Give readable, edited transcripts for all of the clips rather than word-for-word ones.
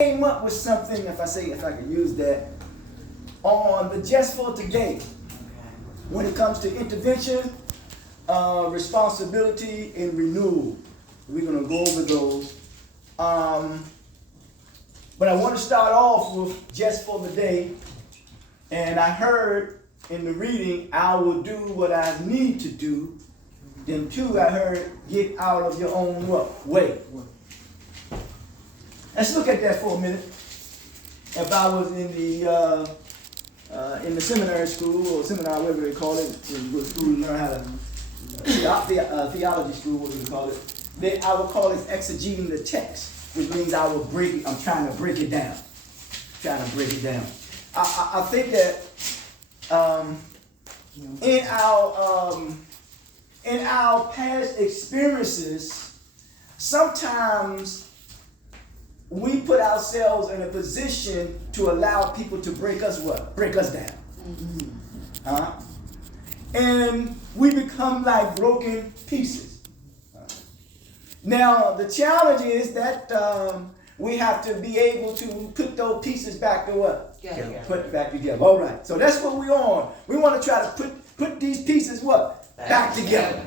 came up with something, if I could use that, on the just for today. When it comes to intervention, responsibility, and renewal. We're going to go over those. But I want to start off with just for the day. And I heard in the reading, I will do what I need to do. Then two, I heard, get out of your own way. Let's look at that for a minute. If I was in the seminary school, or seminar, whatever they call it, when you go to school and learn how to, theology school, what do you call it? Then I would call it exegeting the text, which means I'm trying to break it down. I think that in our past experiences, sometimes we put ourselves in a position to allow people to break us down. Mm-hmm. And we become like broken pieces. Now, the challenge is that we have to be able to put those pieces back to what? Yeah. Put it back together. All right. So that's what we're on. We want to try to put these pieces what? Back together.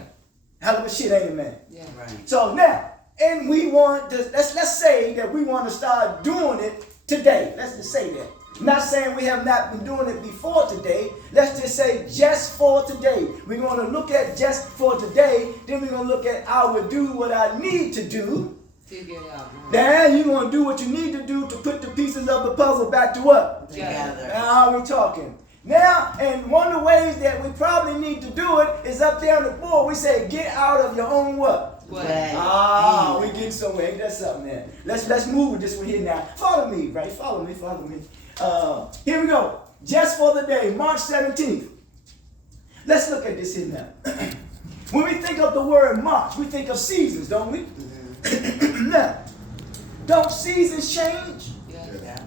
Hell of a shit, ain't it, man? Yeah. Right. So now, and we want to, let's say that we want to start doing it today. Let's just say that. I'm not saying we have not been doing it before today. Let's just say just for today. We're going to look at just for today. Then we're going to look at I will do what I need to do. Figure it out. Then you're going to do what you need to do to put the pieces of the puzzle back to what? Together. Now we're talking. Now, and one of the ways that we probably need to do it is up there on the board. We say, get out of your own what? Way. We getting somewhere. Ain't that something, man? Let's move with this one here now. Follow me, right? Follow me. Here we go. Just for the day, March 17th. Let's look at this here now. When we think of the word March, we think of seasons, don't we? Mm-hmm. Now, don't seasons change? Yeah.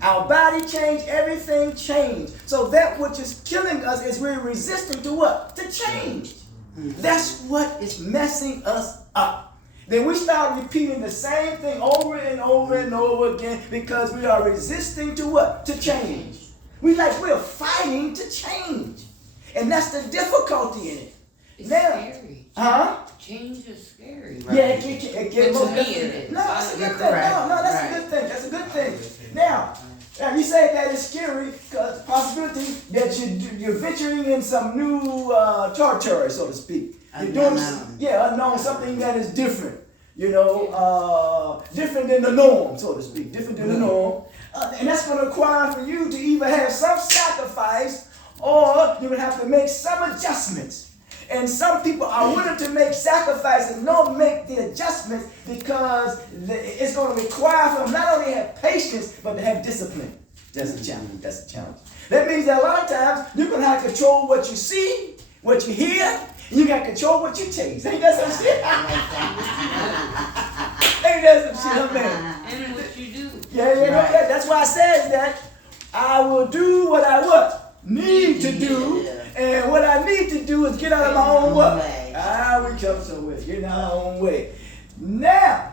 Our body change, everything change. So that which is killing us is we're resisting to what? To change. Mm-hmm. That's what is messing us up. Then we start repeating the same thing over and over and over again because we are resisting to what? To change. We're fighting to change. And that's the difficulty in it. It's scary. Huh? Change is scary. Right? Yeah, it gets to me it is. No, that's a good thing. That's a good thing. That's a good thing. Now you say that it's scary because the possibility that you're venturing in some new territory, so to speak. You're doing unknown, something that is different. Different than the norm, so to speak. Different than the norm. And that's going to require for you to either have some sacrifice or you would have to make some adjustments. And some people are willing to make sacrifices and not make the adjustments because it's going to require for them not only to have patience, but to have discipline. That's a challenge. That means that a lot of times you're going to have to control what you see, what you hear, and you got to control what you taste. Ain't that some shit? Ain't that some shit, man? And what you do. Yeah. Okay. That's why I said that I will do what I need to do. And what I need to do is get out of my own way. We come somewhere. Get in our own way. Now,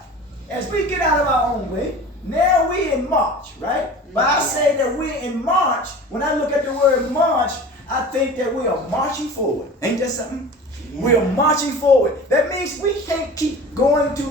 as we get out of our own way, now we're in March, right? But I say that we're in March. When I look at the word March, I think that we are marching forward. Ain't that something? Yeah. We are marching forward. That means we can't keep going to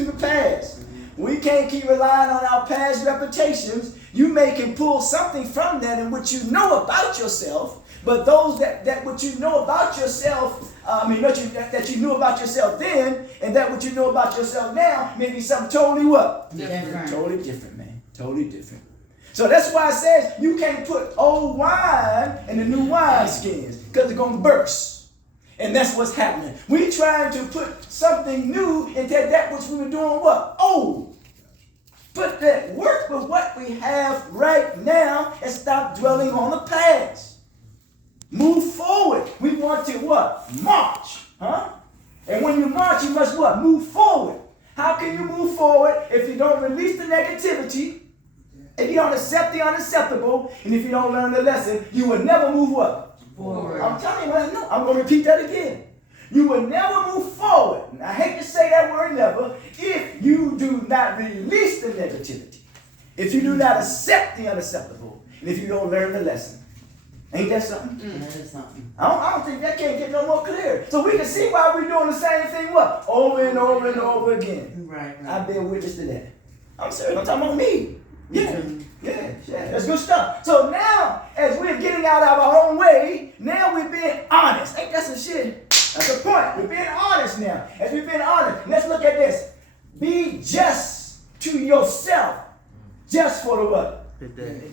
the past. We can't keep relying on our past reputations. You can pull something from that in which you know about yourself. But those that what you know about yourself, that you knew about yourself then, and that what you know about yourself now, may be something totally what? Different. Totally different, man. Totally different. So that's why it says you can't put old wine in the new wine skins because they're going to burst. And that's what's happening. We're trying to put something new into that which we were doing what? Old. Put that work with what we have right now and stop dwelling on the past. Move forward. We want to what? March. And when you march, you must what? Move forward. How can you move forward if you don't release the negativity, if you don't accept the unacceptable, and if you don't learn the lesson, you will never move what? Forward. I'm telling you right now. I'm going to repeat that again. You will never move forward. And I hate to say that word never, if you do not release the negativity. if you do not accept the unacceptable, and if you don't learn the lesson. Ain't that something? That is something. I don't think that can't get no more clear. So we can see why we're doing the same thing, what? Over and over and over again. Right. I bear witness to that. I'm serious. I'm talking about me. Yeah. That's good stuff. So now, as we're getting out of our own way, now we're being honest. Ain't that some shit? That's the point. We're being honest now. As we're being honest, let's look at this. Be just to yourself. Just for the what?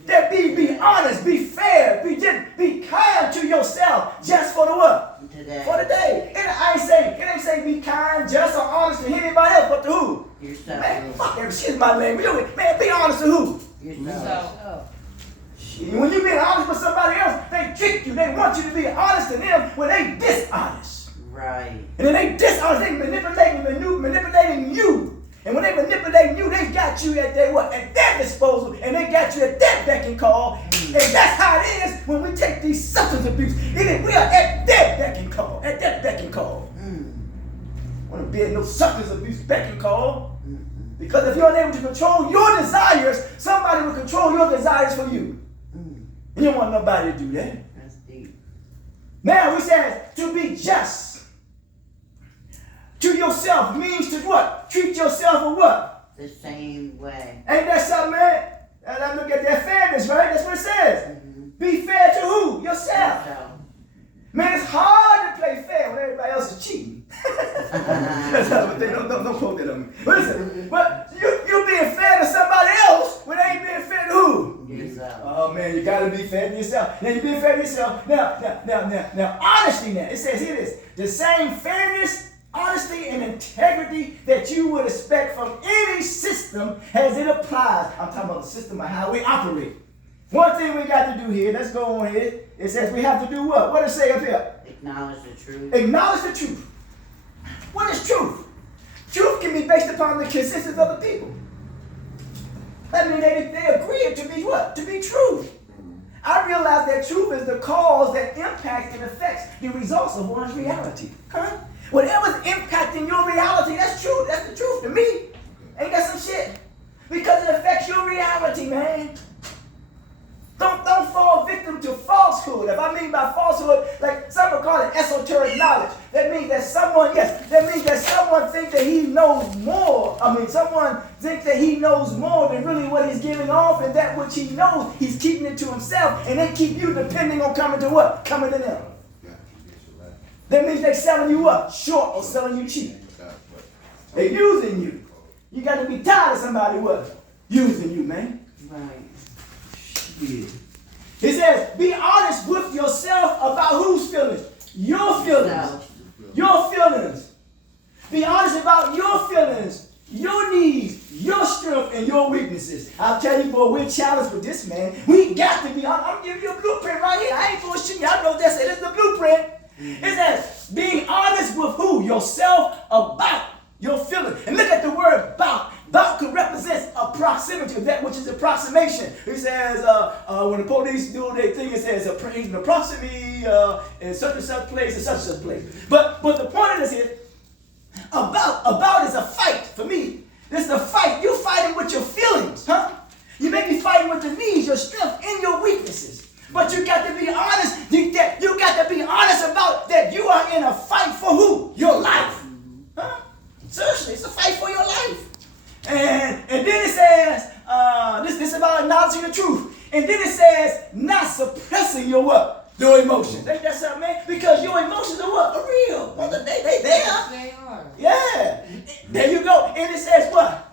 That be honest, be fair, be kind to yourself just for the what? Today. For the day. It ain't say be kind, just or honest to anybody else, but to who? Yourself. Man, fuck that shit, my language. Man, be honest to who? Yourself. When you being honest with somebody else, they trick you. They want you to be honest to them when they dishonest. Right. And then they dishonest, they manipulating you. And when they manipulate you, they got you at their what? At their disposal, and they got you at their beck and call. And that's how it is when we take these substance abuse. We are at their beck and call. At their beck and call. Want to be at no substance abuse beck and call? Because if you're unable to control your desires, somebody will control your desires for you. And you don't want nobody to do that. That's deep. Now we said to be just to yourself means to what? Treat yourself with what? The same way. Ain't that something, man? And I look at that fairness, right? That's what it says. Be fair to who? Yourself. Man, it's hard to play fair when everybody else is cheating. That's not what they don't quote that on me. But listen, but you being fair to somebody else when they ain't being fair to who? Yourself. Oh man, you gotta be fair to yourself. Now you being fair to yourself. Now, honesty now. It says here this. The same fairness, honesty, and integrity that you would expect from any system as it applies. I'm talking about the system of how we operate. One thing we got to do here, let's go on here. It says we have to do what? What does it say up here? Acknowledge the truth. Acknowledge the truth. What is truth? Truth can be based upon the consensus of the people. That means they agree to be what? To be truth. I realize that truth is the cause that impacts and affects the results of one's reality. Huh? Whatever's impacting your reality, that's true. That's the truth to me. Ain't that some shit? Because it affects your reality, man. Don't fall victim to falsehood. If I mean by falsehood, like some will call it esoteric knowledge. That means that someone thinks that he knows more. Someone thinks that he knows more than really what he's giving off, and that which he knows, he's keeping it to himself, and they keep you depending on coming to what? Coming to them. That means they're selling you up short or selling you cheap. They're using you. You got to be tired of somebody what? Using you, man. Right. Shit. It says, be honest with yourself about whose feelings? Your feelings. Your feelings. Be honest about your feelings, your needs, your strength, and your weaknesses. I'll tell you, boy, we're challenged with this, man. We got to be honest. I'm giving you a blueprint right here. I ain't bullshitting. Y'all know this. It is the blueprint. It says, being honest with who? Yourself about your feelings. And look at the word about. About could represent a proximity of that which is approximation. He says, when the police do their thing, it says, he's an proximity in such and such place, in such and such place. But the point of this is, about is a fight for me. This is a fight. You're fighting with your feelings, huh? You may be fighting with your needs, your strength, and your weaknesses. But you got to be honest. You got to be honest about that you are in a fight for who? Your life. Huh? Seriously, it's a fight for your life. And then it says, this is about acknowledging the truth. And then it says, not suppressing your what? Your emotions. Ain't that something, man? Because your emotions are what? Are real. Well, they there. They are. Yeah. There you go. And it says what?